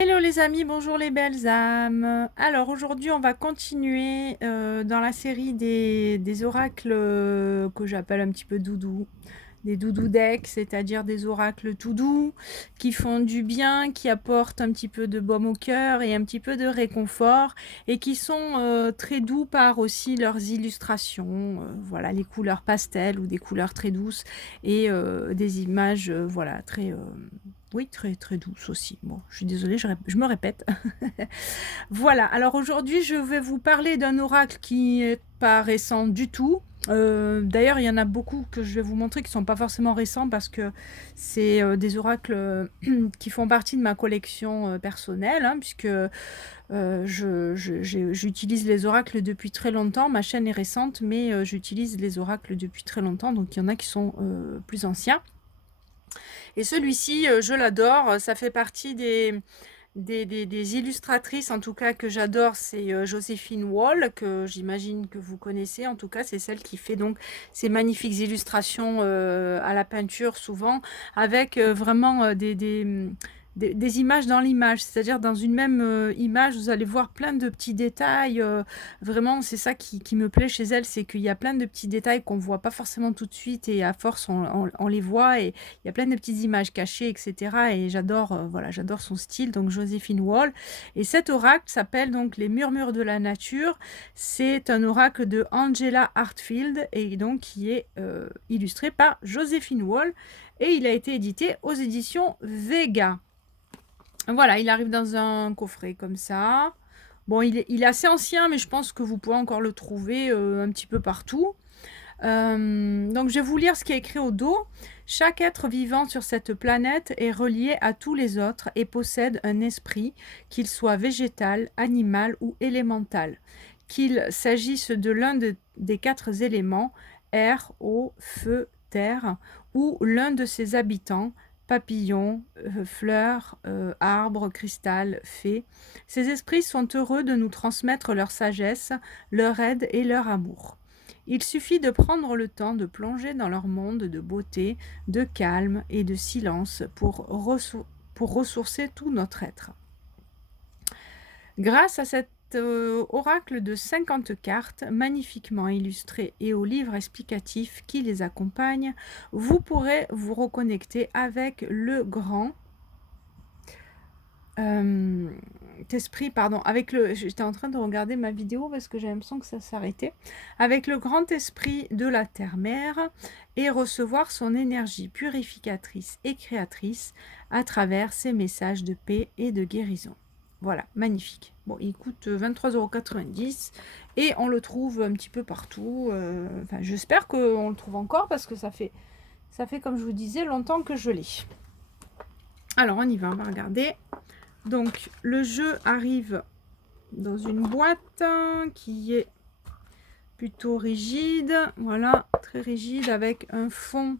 Hello les amis, bonjour les belles âmes. Alors aujourd'hui on va continuer dans la série des oracles que j'appelle un petit peu doudou. Des doudou decks, c'est-à-dire des oracles tout doux, qui font du bien, qui apportent un petit peu de baume au cœur et un petit peu de réconfort, et qui sont très doux par aussi leurs illustrations, voilà, les couleurs pastel ou des couleurs très douces, et des images, voilà, très... oui, très très douces aussi. Bon, je suis désolée, je me répète. Voilà, alors aujourd'hui, je vais vous parler d'un oracle qui n'est pas récent du tout. D'ailleurs, il y en a beaucoup que je vais vous montrer qui ne sont pas forcément récents parce que c'est des oracles qui font partie de ma collection personnelle, hein, puisque j'utilise les oracles depuis très longtemps. Ma chaîne est récente, mais j'utilise les oracles depuis très longtemps, donc il y en a qui sont plus anciens. Et celui-ci, je l'adore, ça fait partie des illustratrices, en tout cas, que j'adore. C'est Joséphine Wall, que j'imagine que vous connaissez. En tout cas, c'est celle qui fait donc ces magnifiques illustrations à la peinture, souvent, avec vraiment des images dans l'image. C'est-à-dire, dans une même image, vous allez voir plein de petits détails. Vraiment, c'est ça qui me plaît chez elle, c'est qu'il y a plein de petits détails qu'on ne voit pas forcément tout de suite, et à force, on les voit, et il y a plein de petites images cachées, etc. Et j'adore voilà, j'adore son style, donc Joséphine Wall. Et cet oracle s'appelle donc Les Murmures de la Nature. C'est un oracle de Angela Hartfield, et donc qui est illustré par Joséphine Wall. Et il a été édité aux éditions Vega. Voilà, il arrive dans un coffret comme ça. Bon, il est assez ancien, mais je pense que vous pouvez encore le trouver un petit peu partout. Donc je vais vous lire ce qui est écrit au dos. Chaque être vivant sur cette planète est relié à tous les autres et possède un esprit, qu'il soit végétal, animal ou élémental. Qu'il s'agisse de l'un des 4 éléments, air, eau, feu, terre, ou l'un de ses habitants, papillons, fleurs, arbres, cristal, fées. Ces esprits sont heureux de nous transmettre leur sagesse, leur aide et leur amour. Il suffit de prendre le temps de plonger dans leur monde de beauté, de calme et de silence pour ressourcer tout notre être. Grâce à cet oracle de 50 cartes, magnifiquement illustrées, et au livre explicatif qui les accompagne, vous pourrez vous reconnecter avec le grand esprit, pardon, j'étais en train de regarder ma vidéo parce que j'ai l'impression que ça s'arrêtait, avec le grand esprit de la terre-mère, et recevoir son énergie purificatrice et créatrice à travers ses messages de paix et de guérison. Voilà, magnifique. Bon, il coûte 23,90 € et on le trouve un petit peu partout. Enfin, j'espère qu'on le trouve encore parce que ça fait, comme je vous disais, longtemps que je l'ai. Alors, on y va, on va regarder. Donc, le jeu arrive dans une boîte qui est plutôt rigide. Voilà, très rigide, avec un fond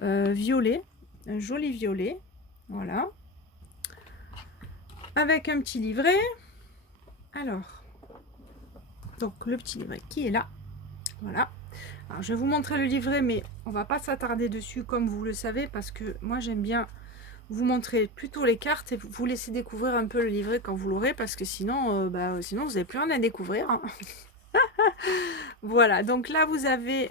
violet, un joli violet. Voilà. Avec un petit livret. Alors, donc le petit livret qui est là. Voilà. Alors, je vais vous montrer le livret, mais on va pas s'attarder dessus comme vous le savez, parce que moi j'aime bien vous montrer plutôt les cartes et vous laisser découvrir un peu le livret quand vous l'aurez, parce que sinon, sinon vous n'avez plus rien à découvrir, hein. Voilà, donc là vous avez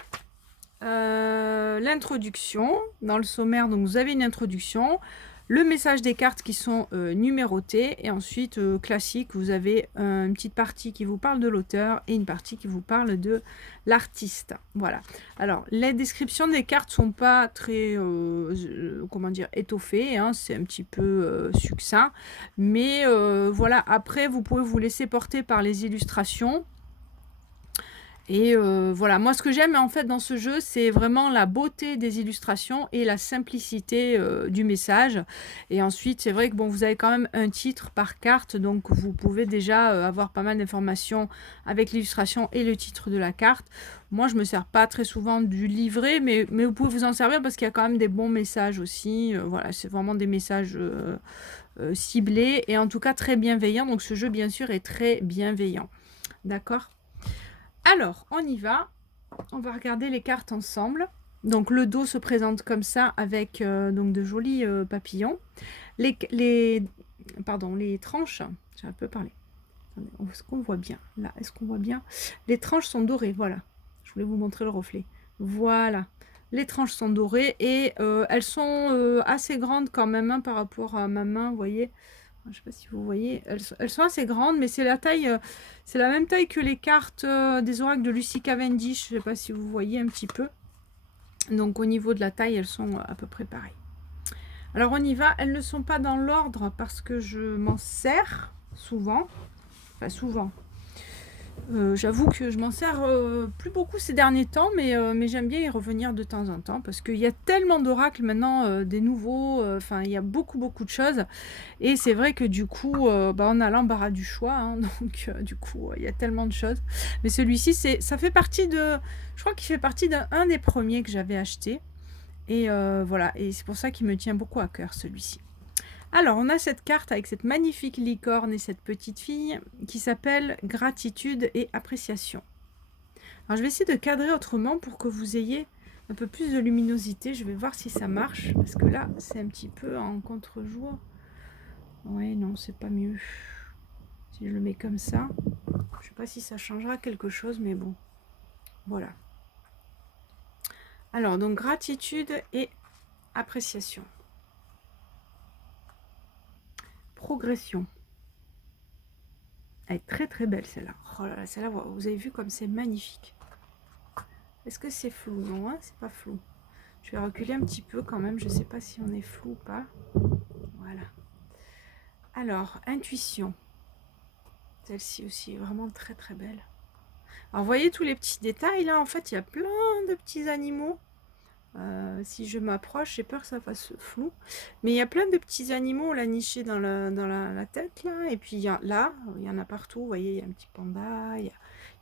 l'introduction dans le sommaire. Donc vous avez une introduction, le message des cartes qui sont numérotées, et ensuite classique, vous avez une petite partie qui vous parle de l'auteur et une partie qui vous parle de l'artiste. Voilà. Alors les descriptions des cartes sont pas très comment dire, étoffées, hein, c'est un petit peu succinct, mais voilà, après vous pouvez vous laisser porter par les illustrations. Et voilà, moi ce que j'aime en fait dans ce jeu, c'est vraiment la beauté des illustrations et la simplicité du message. Et ensuite, c'est vrai que bon, vous avez quand même un titre par carte, donc vous pouvez déjà avoir pas mal d'informations avec l'illustration et le titre de la carte. Moi, je me sers pas très souvent du livret, mais vous pouvez vous en servir parce qu'il y a quand même des bons messages aussi. Voilà, c'est vraiment des messages ciblés et en tout cas très bienveillants. Donc ce jeu, bien sûr, est très bienveillant. D'accord ? Alors, on y va. On va regarder les cartes ensemble. Donc, le dos se présente comme ça, avec donc de jolis papillons. Les pardon, les tranches, j'ai un peu parlé. Est-ce qu'on voit bien? Là, est-ce qu'on voit bien? Les tranches sont dorées, voilà. Je voulais vous montrer le reflet. Voilà. Les tranches sont dorées et elles sont assez grandes quand même hein, par rapport à ma main, vous voyez. Je ne sais pas si vous voyez. Elles sont assez grandes, mais c'est la taille, c'est la même taille que les cartes des oracles de Lucy Cavendish. Je ne sais pas si vous voyez un petit peu. Donc au niveau de la taille, elles sont à peu près pareilles. Alors on y va. Elles ne sont pas dans l'ordre parce que je m'en sers souvent. Enfin souvent. J'avoue que je m'en sers plus beaucoup ces derniers temps, mais j'aime bien y revenir de temps en temps parce qu'il y a tellement d'oracles maintenant, des nouveaux, enfin il y a beaucoup de choses. Et c'est vrai que du coup, on a l'embarras du choix, hein, donc du coup, il y a tellement de choses. Mais celui-ci, ça fait partie de, je crois qu'il fait partie d'un des premiers que j'avais acheté. Et voilà, et c'est pour ça qu'il me tient beaucoup à cœur celui-ci. Alors, on a cette carte avec cette magnifique licorne et cette petite fille qui s'appelle Gratitude et Appréciation. Alors, je vais essayer de cadrer autrement pour que vous ayez un peu plus de luminosité. Je vais voir si ça marche, parce que là, c'est un petit peu en contre-jour. Ouais, non, c'est pas mieux. Si je le mets comme ça, je sais pas si ça changera quelque chose, mais bon, voilà. Alors, donc, gratitude et appréciation. Progression. Elle est très belle celle-là. Oh là là, celle-là, vous avez vu comme c'est magnifique. Est-ce que c'est flou? Non, hein, c'est pas flou. Je vais reculer un petit peu quand même. Je sais pas si on est flou ou pas. Voilà. Alors, intuition. Celle-ci aussi est vraiment très belle. Alors, vous voyez tous les petits détails là. En fait, il y a plein de petits animaux. Si je m'approche, j'ai peur que ça fasse flou. Mais il y a plein de petits animaux là nichés dans la tête là. Et puis là, il y en a partout. Vous voyez, il y a un petit panda. Il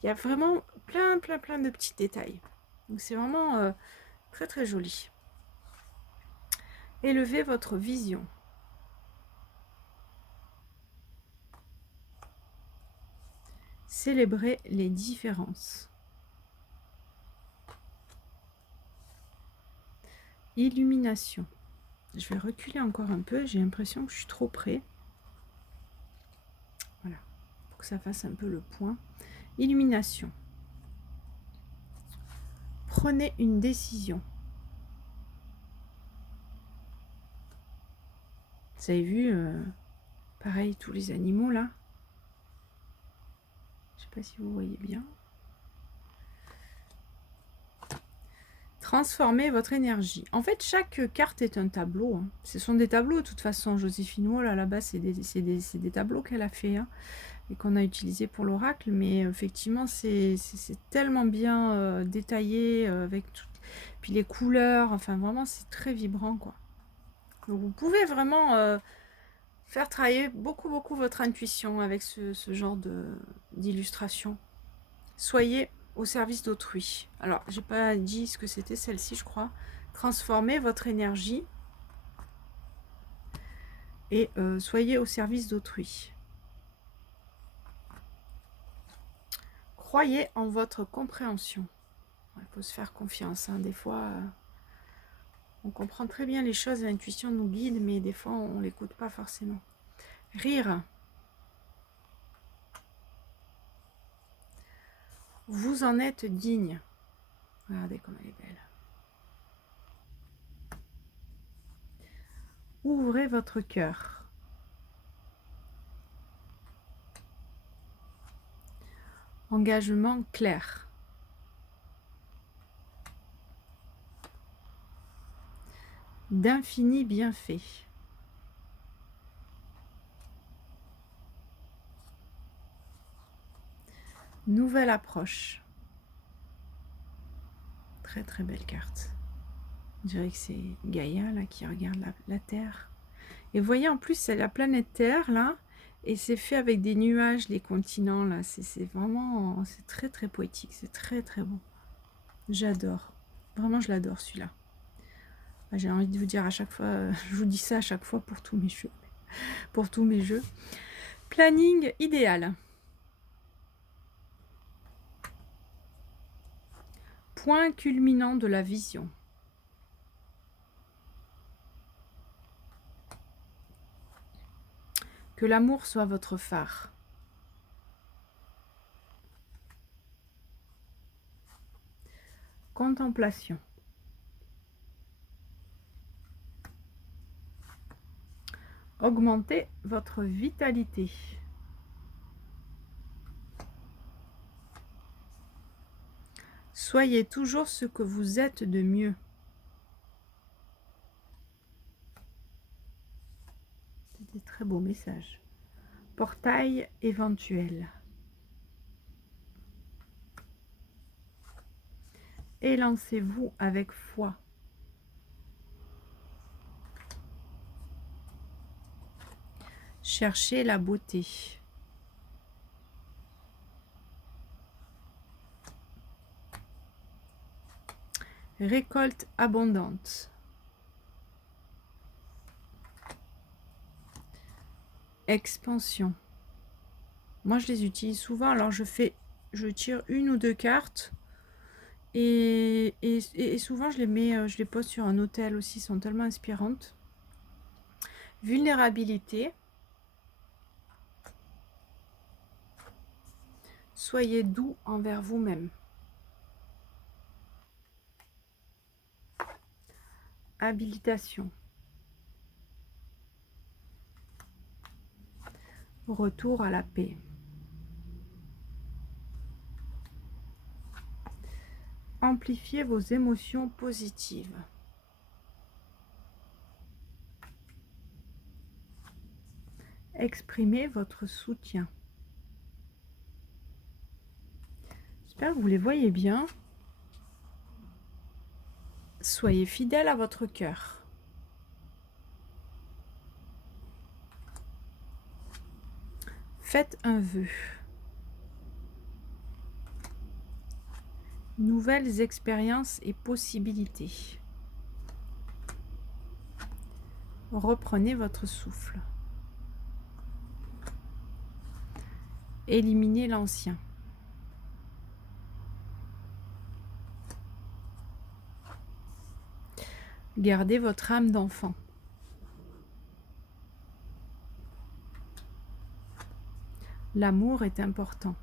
y a vraiment plein de petits détails. Donc c'est vraiment très joli. Élevez votre vision. Célébrez les différences. Illumination. Je vais reculer encore un peu. J'ai l'impression que je suis trop près. Voilà. Pour que ça fasse un peu le point. Illumination. Prenez une décision. Vous avez vu, pareil, tous les animaux là. Je sais pas si vous voyez bien. Transformez votre énergie. En fait, chaque carte est un tableau. Hein. Ce sont des tableaux, de toute façon. Joséphine Wall, à la base, c'est des tableaux qu'elle a fait hein, et qu'on a utilisés pour l'oracle. Mais effectivement, c'est tellement bien détaillé avec tout. Puis les couleurs, enfin vraiment, c'est très vibrant, quoi. Donc, vous pouvez vraiment faire travailler beaucoup votre intuition avec ce genre d'illustration. Soyez au service d'autrui. Alors, j'ai pas dit ce que c'était celle-ci, je crois. Transformez votre énergie et soyez au service d'autrui. Croyez en votre compréhension. Il faut se faire confiance. Hein. Des fois, on comprend très bien les choses, l'intuition nous guide, mais des fois, on ne l'écoute pas forcément. Rire. Vous en êtes digne. Regardez comme elle est belle. Ouvrez votre cœur. Engagement clair. D'infinis bienfaits. Nouvelle approche. Très belle carte. On dirait que c'est Gaïa là qui regarde la Terre. Et vous voyez en plus c'est la planète Terre là. Et c'est fait avec des nuages, les continents là. C'est vraiment, c'est très poétique. C'est très beau. J'adore. Vraiment je l'adore celui-là. J'ai envie de vous dire à chaque fois, je vous dis ça à chaque fois pour tous mes jeux. Pour tous mes jeux. Planning idéal. Point culminant de la vision. Que l'amour soit votre phare. Contemplation. Augmentez votre vitalité. Soyez toujours ce que vous êtes de mieux. C'est des très beaux messages. Portail éventuel. Élancez-vous avec foi. Cherchez la beauté. Récolte abondante. Expansion. Moi, je les utilise souvent. Alors, je tire une ou deux cartes. Et souvent, je les pose sur un autel aussi. Elles sont tellement inspirantes. Vulnérabilité. Soyez doux envers vous-même. Habilitation. Retour à la paix. Amplifiez vos émotions positives. Exprimez votre soutien. J'espère que vous les voyez bien. Soyez fidèle à votre cœur. Faites un vœu. Nouvelles expériences et possibilités. Reprenez votre souffle. Éliminez l'ancien. Gardez votre âme d'enfant. L'amour est important.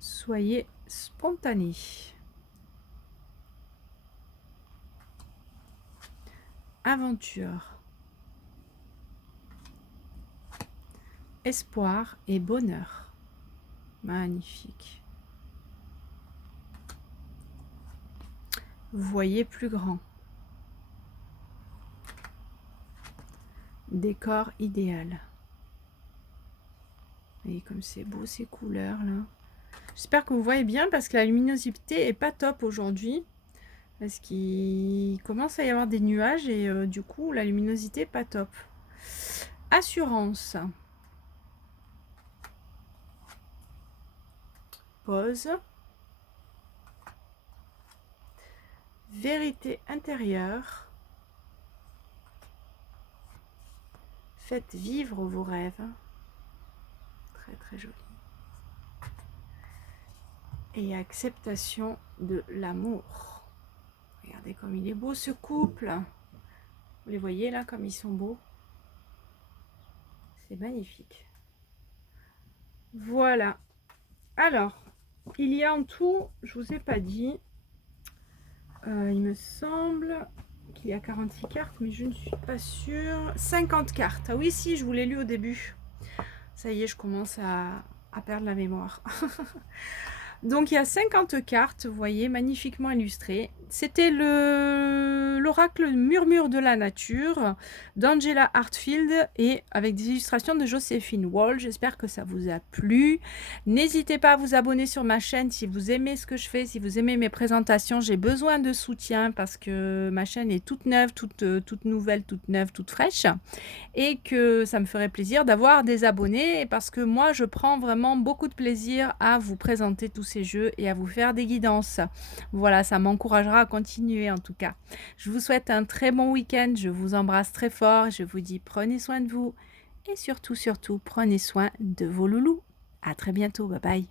Soyez spontané. Aventure. Espoir et bonheur. Magnifique. Voyez plus grand. Décor idéal. Et comme c'est beau ces couleurs là. J'espère que vous voyez bien parce que la luminosité est pas top aujourd'hui. Parce qu'il commence à y avoir des nuages et du coup la luminosité est pas top. Assurance. Pause. Vérité intérieure. Faites vivre vos rêves. Très très joli. Et acceptation de l'amour. Regardez comme il est beau ce couple. Vous les voyez là comme ils sont beaux. C'est magnifique. Voilà. Alors, il y a en tout, je vous ai pas dit, il me semble qu'il y a 46 cartes, mais je ne suis pas sûre. 50 cartes. Ah oui, si, je vous l'ai lu au début. Ça y est, je commence à perdre la mémoire. Donc, il y a 50 cartes, vous voyez, magnifiquement illustrées. C'était l'oracle Murmure de la nature d'Angela Hartfield et avec des illustrations de Joséphine Wall. J'espère que ça vous a plu. N'hésitez pas à vous abonner sur ma chaîne si vous aimez ce que je fais, si vous aimez mes présentations. J'ai besoin de soutien parce que ma chaîne est toute neuve, toute nouvelle, toute neuve, toute fraîche. Et que ça me ferait plaisir d'avoir des abonnés parce que moi, je prends vraiment beaucoup de plaisir à vous présenter tous ces jeux et à vous faire des guidances. Voilà, ça m'encouragera à continuer en tout cas. Je vous souhaite un très bon week-end, je vous embrasse très fort, je vous dis prenez soin de vous et surtout, prenez soin de vos loulous. À très bientôt, bye bye.